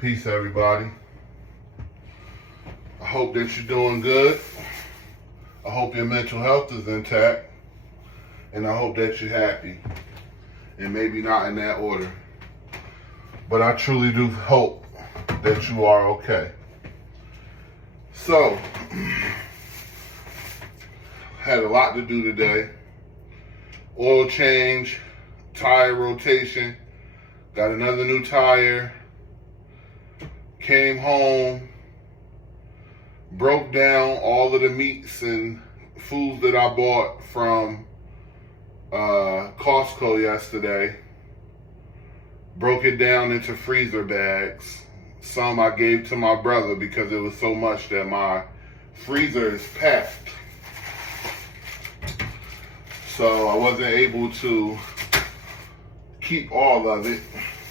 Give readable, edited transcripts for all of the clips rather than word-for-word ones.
Peace, everybody. I hope that you're doing good. I hope your mental health is intact. And I hope that you're happy. And maybe not in that order. But I truly do hope that you are okay. So, had a lot to do today. Oil change, tire rotation, got another new tire, came home, broke down all of the meats and foods that I bought from Costco yesterday, broke it down into freezer bags. Some I gave to my brother because it was so much that my freezer is packed. So I wasn't able to keep all of it,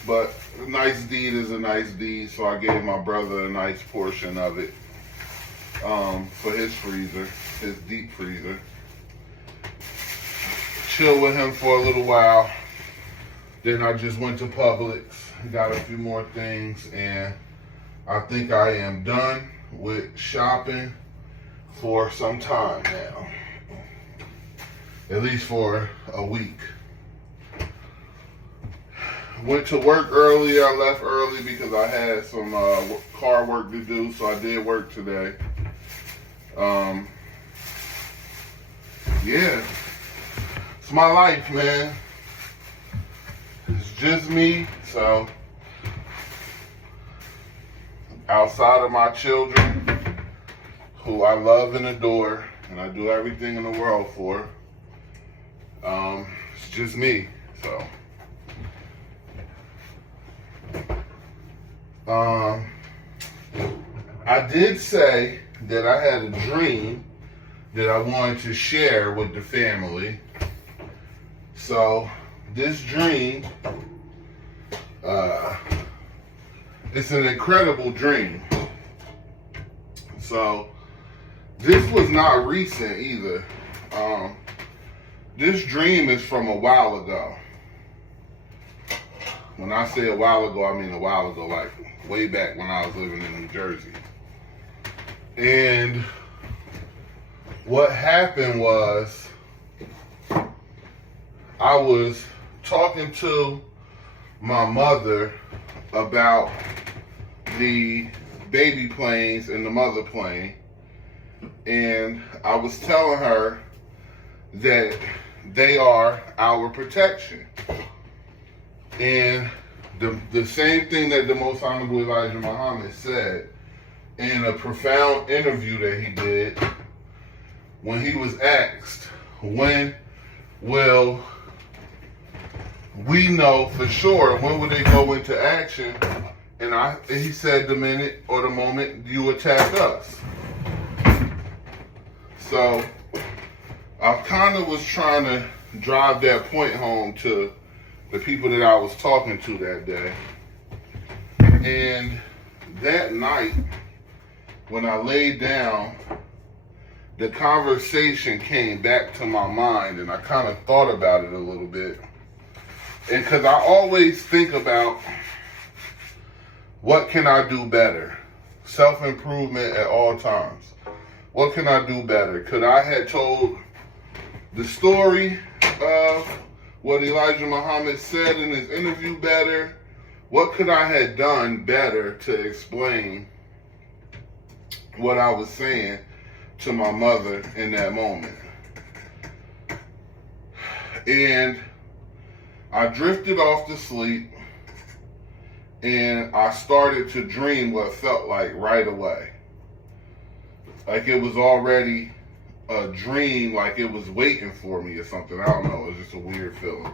but a nice deed is a nice deed, so I gave my brother a nice portion of it for his freezer, his deep freezer. Chill with him for a little while. Then I just went to Publix, got a few more things, and I think I am done with shopping for some time now. At least for a week. Went to work early. I left early because I had some car work to do, so I did work today. Yeah, it's my life, man. It's just me, so outside of my children, who I love and adore, and I do everything in the world for, it's just me, so. I did say that I had a dream that I wanted to share with the family. So, this dream, it's an incredible dream. So, this was not recent either. This dream is from a while ago. When I say a while ago, I mean a while ago, like way back when I was living in New Jersey. And what happened was, I was talking to my mother about the baby planes and the mother plane. And I was telling her that they are our protection. And the same thing that the Most Honorable Elijah Muhammad said in a profound interview that he did when he was asked, when will we know for sure, when will they go into action? And he said, the minute or the moment you attack us. So I kind of was trying to drive that point home to the people that I was talking to that day. And that night, when I laid down, the conversation came back to my mind, and I kind of thought about it a little bit. And because I always think about, what can I do better? Self-improvement at all times. What can I do better? Could I have told the story of what Elijah Muhammad said in his interview better? What could I have done better to explain what I was saying to my mother in that moment? And I drifted off to sleep, and I started to dream what felt like right away. Like it was already a dream, like it was waiting for me or something. I don't know, it was just a weird feeling.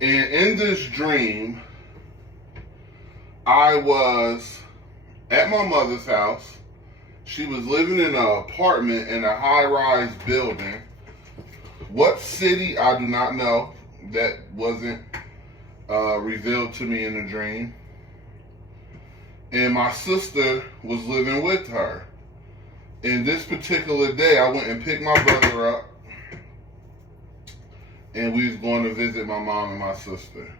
And in this dream, I was at my mother's house. She was living in an apartment in a high-rise building. What city, I do not know. That wasn't revealed to me in the dream. And my sister was living with her. And this particular day, I went and picked my brother up, and we was going to visit my mom and my sister.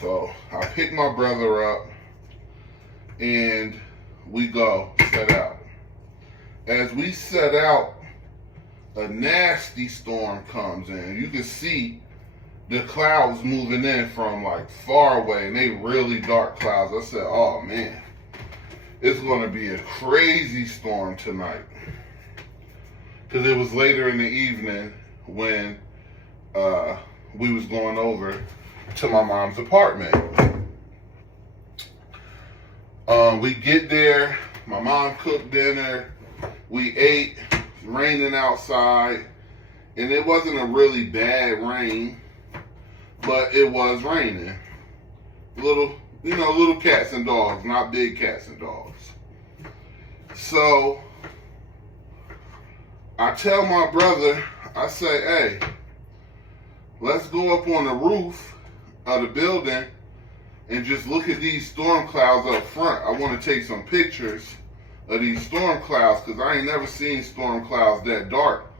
So I picked my brother up, and we go set out. As we set out, a nasty storm comes in. You can see the clouds moving in from like far away, and they really dark clouds. I said, oh man, it's going to be a crazy storm tonight. Because it was later in the evening when we was going over to my mom's apartment. We get there, my mom cooked dinner, we ate, raining outside, and it wasn't a really bad rain, but it was raining. Little cats and dogs, not big cats and dogs. So I tell my brother, I say, hey, let's go up on the roof of the building and just look at these storm clouds up front. I want to take some pictures of these storm clouds because I ain't never seen storm clouds that dark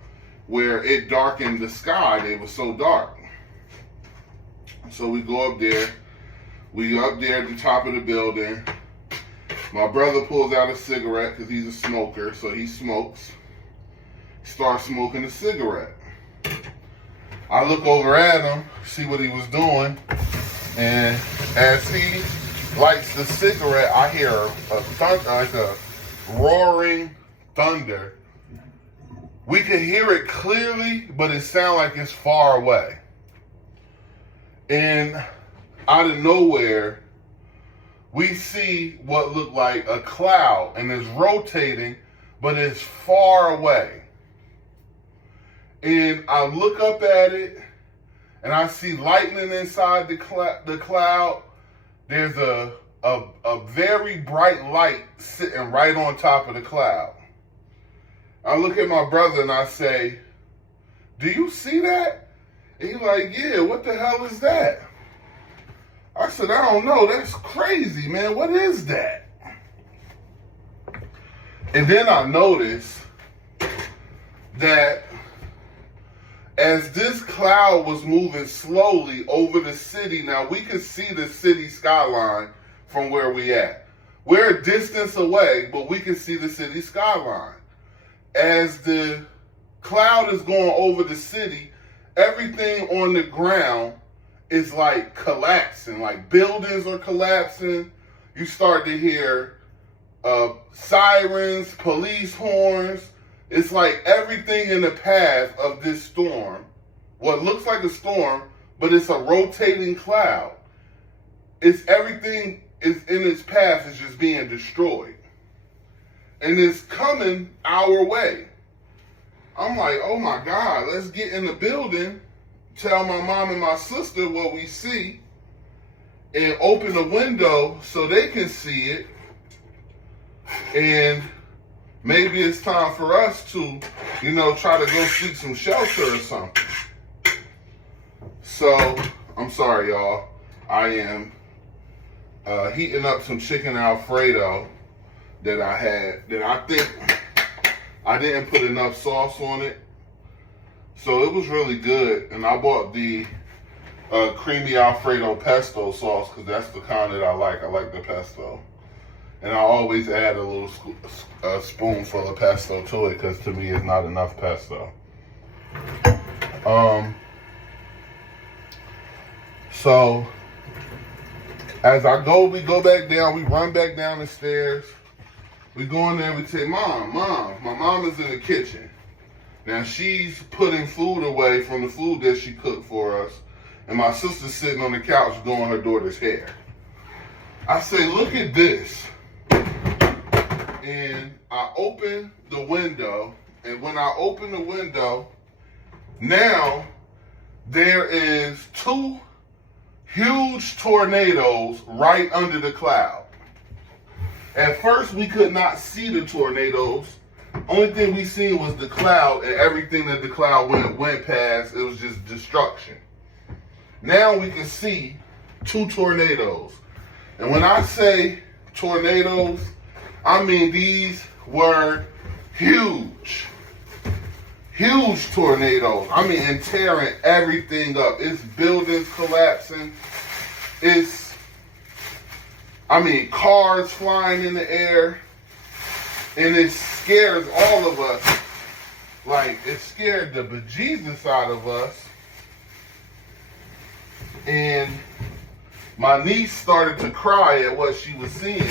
where it darkened the sky. They were so dark. So we go up there. We up there at the top of the building. My brother pulls out a cigarette because he's a smoker, so he smokes. He starts smoking a cigarette. I look over at him, see what he was doing, and as he lights the cigarette, I hear a roaring thunder. We can hear it clearly, but it sounds like it's far away. And out of nowhere, we see what looked like a cloud, and it's rotating, but it's far away. And I look up at it, and I see lightning inside the cloud. There's a very bright light sitting right on top of the cloud. I look at my brother and I say, do you see that? And he's like, yeah, what the hell is that? I said, I don't know. That's crazy, man. What is that? And then I noticed that as this cloud was moving slowly over the city, now we could see the city skyline from where we at. We're a distance away, but we can see the city skyline. As the cloud is going over the city, everything on the ground is like collapsing, like buildings are collapsing. You start to hear sirens, police horns. It's like everything in the path of this storm, what looks like a storm, but it's a rotating cloud. It's everything is in its path is just being destroyed. And it's coming our way. I'm like, oh my God, let's get in the building, tell my mom and my sister what we see, and open the window so they can see it. And maybe it's time for us to, try to go seek some shelter or something. So, I'm sorry, y'all. I am heating up some chicken Alfredo that I had, that I think I didn't put enough sauce on it. So it was really good. And I bought the creamy Alfredo pesto sauce because that's the kind that I like. I like the pesto. And I always add a little spoonful of pesto to it because to me it's not enough pesto. So as we go back down, we run back down the stairs. We go in there, we say, Mom, my mom is in the kitchen. Now she's putting food away from the food that she cooked for us. And my sister's sitting on the couch doing her daughter's hair. I say, look at this. And I open the window, and when I open the window, now there is 2 huge tornadoes right under the cloud. At first, we could not see the tornadoes. Only thing we seen was the cloud, and everything that the cloud went past, it was just destruction. Now we can see 2 tornadoes. And when I say tornadoes, I mean these were huge. Huge tornadoes. I mean, and tearing everything up. It's buildings collapsing. I mean, cars flying in the air. And it scares all of us. Like, it scared the bejesus out of us. And my niece started to cry at what she was seeing.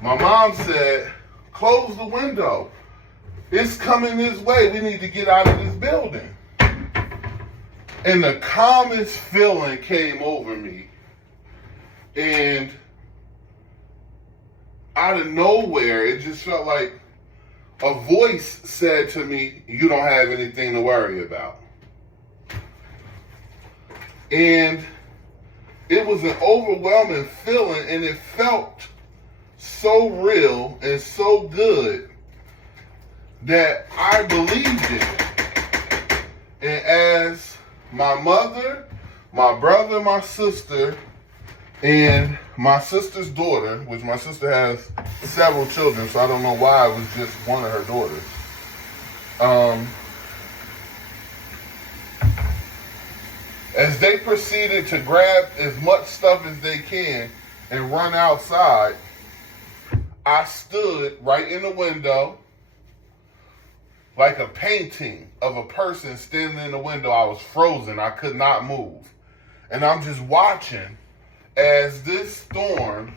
My mom said, close the window. It's coming this way. We need to get out of this building. And the calmest feeling came over me. And out of nowhere, it just felt like a voice said to me, you don't have anything to worry about. And it was an overwhelming feeling, and it felt so real and so good that I believed it. And as my mother, my brother, my sister, and my sister's daughter, which my sister has several children, so I don't know why it was just one of her daughters. As they proceeded to grab as much stuff as they can and run outside, I stood right in the window like a painting of a person standing in the window. I was frozen. I could not move. And I'm just watching as this storm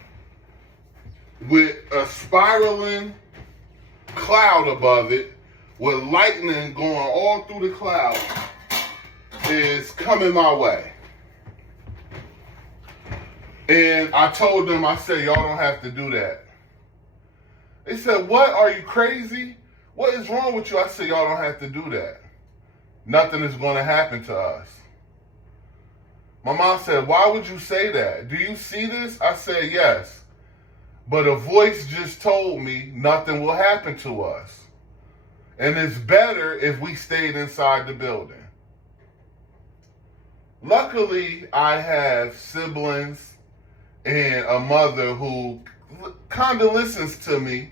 with a spiraling cloud above it with lightning going all through the cloud is coming my way. And I told them, I said, y'all don't have to do that. They said, what? Are you crazy? What is wrong with you? I said, y'all don't have to do that. Nothing is going to happen to us. My mom said, why would you say that? Do you see this? I said, yes. But a voice just told me nothing will happen to us. And it's better if we stayed inside the building. Luckily, I have siblings and a mother who kind of listens to me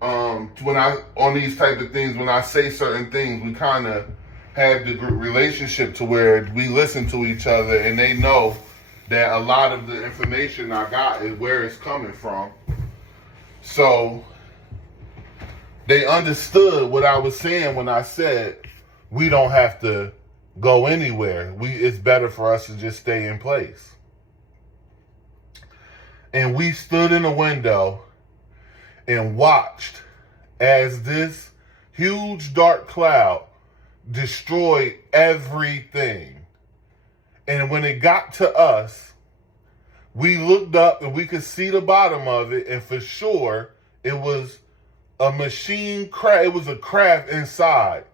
when I, on these type of things, when I say certain things. We kind of have the relationship to where we listen to each other, and they know that a lot of the information I got is where it's coming from. So they understood what I was saying when I said we don't have to go anywhere. It's better for us to just stay in place. And we stood in the window and watched as this huge dark cloud destroyed everything. And when it got to us, we looked up and we could see the bottom of it, and for sure it was a machine craft. It was a craft inside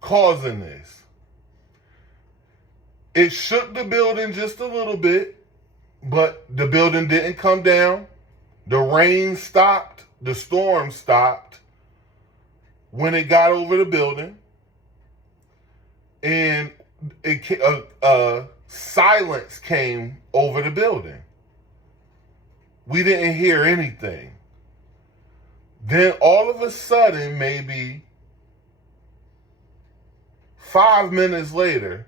causing this. It shook the building just a little bit, but the building didn't come down. The rain stopped. The storm stopped when it got over the building. And silence came over the building. We didn't hear anything. Then all of a sudden, maybe 5 minutes later,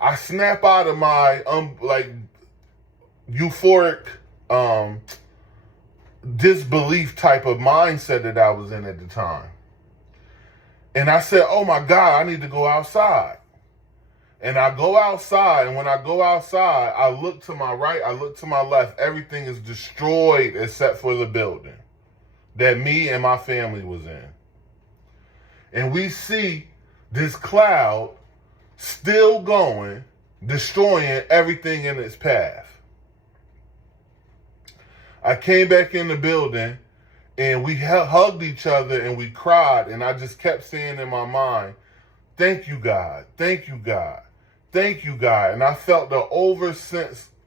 I snap out of my euphoric disbelief type of mindset that I was in at the time. And I said, oh my God, I need to go outside. And I go outside, and when I go outside, I look to my right, I look to my left. Everything is destroyed except for the building that me and my family was in. And we see this cloud still going, destroying everything in its path. I came back in the building, and we hugged each other, and we cried, and I just kept saying in my mind, thank you, God. Thank you, God. Thank you, God. And I felt the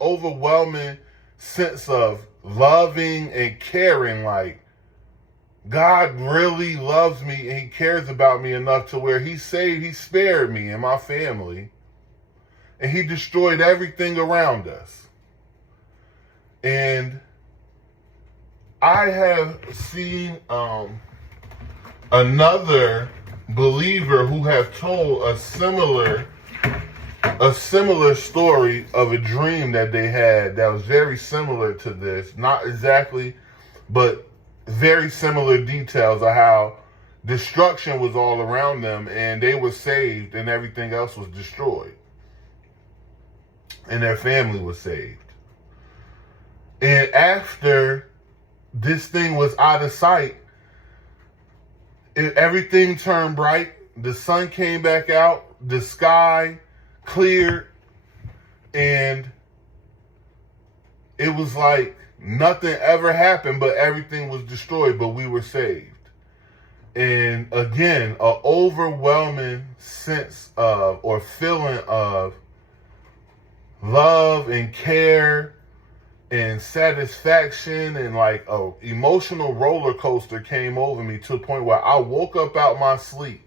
overwhelming sense of loving and caring, like God really loves me and he cares about me enough to where he spared me and my family, and he destroyed everything around us. And I have seen another believer who have told a similar a similar story of a dream that they had that was very similar to this. Not exactly, but very similar details of how destruction was all around them and they were saved and everything else was destroyed. And their family was saved. And after this thing was out of sight, everything turned bright. The sun came back out. The sky cleared. And it was like nothing ever happened, but everything was destroyed, but we were saved. And again, an overwhelming sense of or feeling of love and care and satisfaction and like a emotional roller coaster came over me to a point where I woke up out my sleep,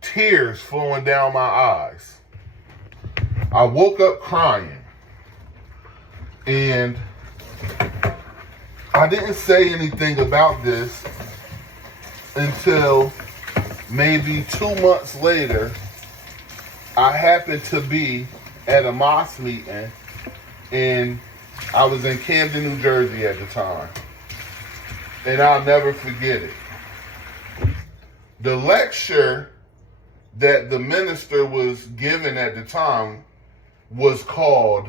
tears flowing down my eyes. I woke up crying. And I didn't say anything about this until maybe 2 months later. I happened to be at a mosque meeting, and I was in Camden, New Jersey at the time. And I'll never forget it. The lecture that the minister was giving at the time was called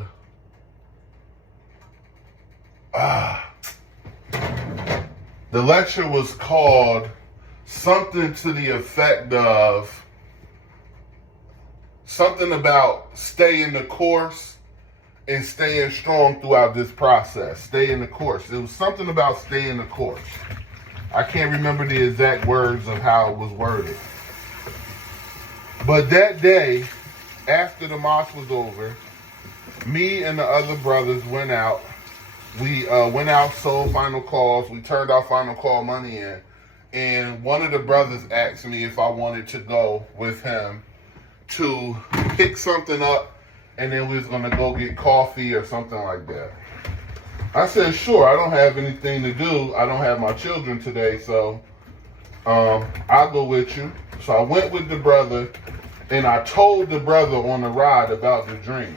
the lecture was called something to the effect of something about staying the course and staying strong throughout this process. Stay in the course. It was something about staying the course. I can't remember the exact words of how it was worded. But that day, after the mosque was over, me and the other brothers went out. We went out, sold final calls. We turned our final call money in. And one of the brothers asked me if I wanted to go with him to pick something up, and then we was going to go get coffee or something like that. I said, sure, I don't have anything to do. I don't have my children today, so I'll go with you. So I went with the brother, and I told the brother on the ride about the dream.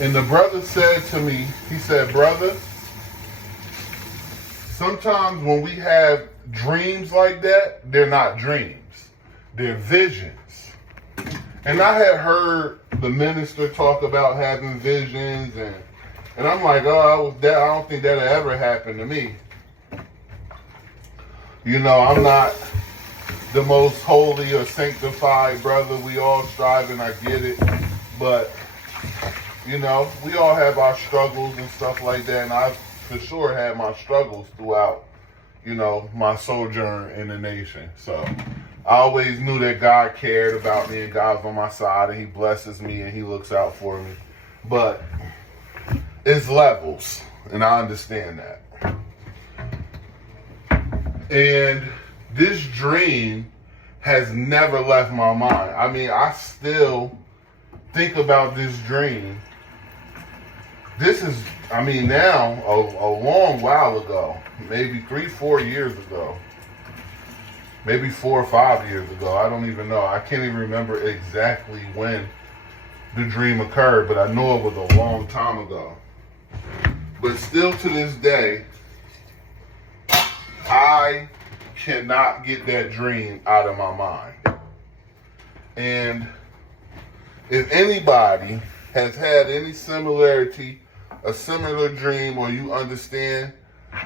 And the brother said to me, he said, brother, sometimes when we have dreams like that, they're not dreams. They're visions. And I had heard the minister talk about having visions, and I'm like, oh, I don't think that'll ever happen to me. You know, I'm not the most holy or sanctified brother. We all strive, and I get it. But, you know, we all have our struggles and stuff like that. And I for sure had my struggles throughout, you know, my sojourn in the nation. So I always knew that God cared about me and God's on my side and he blesses me and he looks out for me. But it's levels, and I understand that. And this dream has never left my mind. I mean, I still think about this dream. This is, I mean, now a long while ago, maybe 3-4 years ago, maybe 4 or 5 years ago. I don't even know. I can't even remember exactly when the dream occurred, but I know it was a long time ago. But still to this day, I cannot get that dream out of my mind. And if anybody has had any similarity, a similar dream, or you understand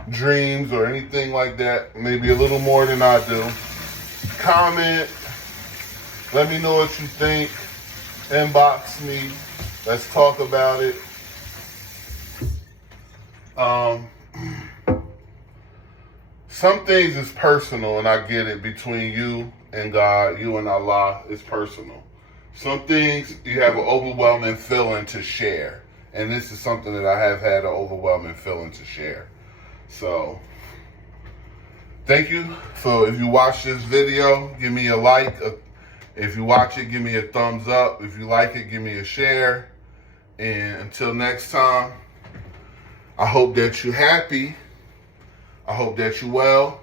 dreams or anything like that, maybe a little more than I do, comment, let me know what you think, inbox me, let's talk about it. Some things is personal, and I get it, between you and God, you and Allah, is personal. Some things you have an overwhelming feeling to share, and this is something that I have had an overwhelming feeling to share. So, thank you for, if you watch this video, give me a like. If you watch it, give me a thumbs up. If you like it, give me a share. And until next time, I hope that you're happy. I hope that you're well.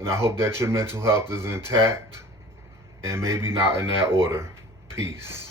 And I hope that your mental health is intact. And maybe not in that order. Peace.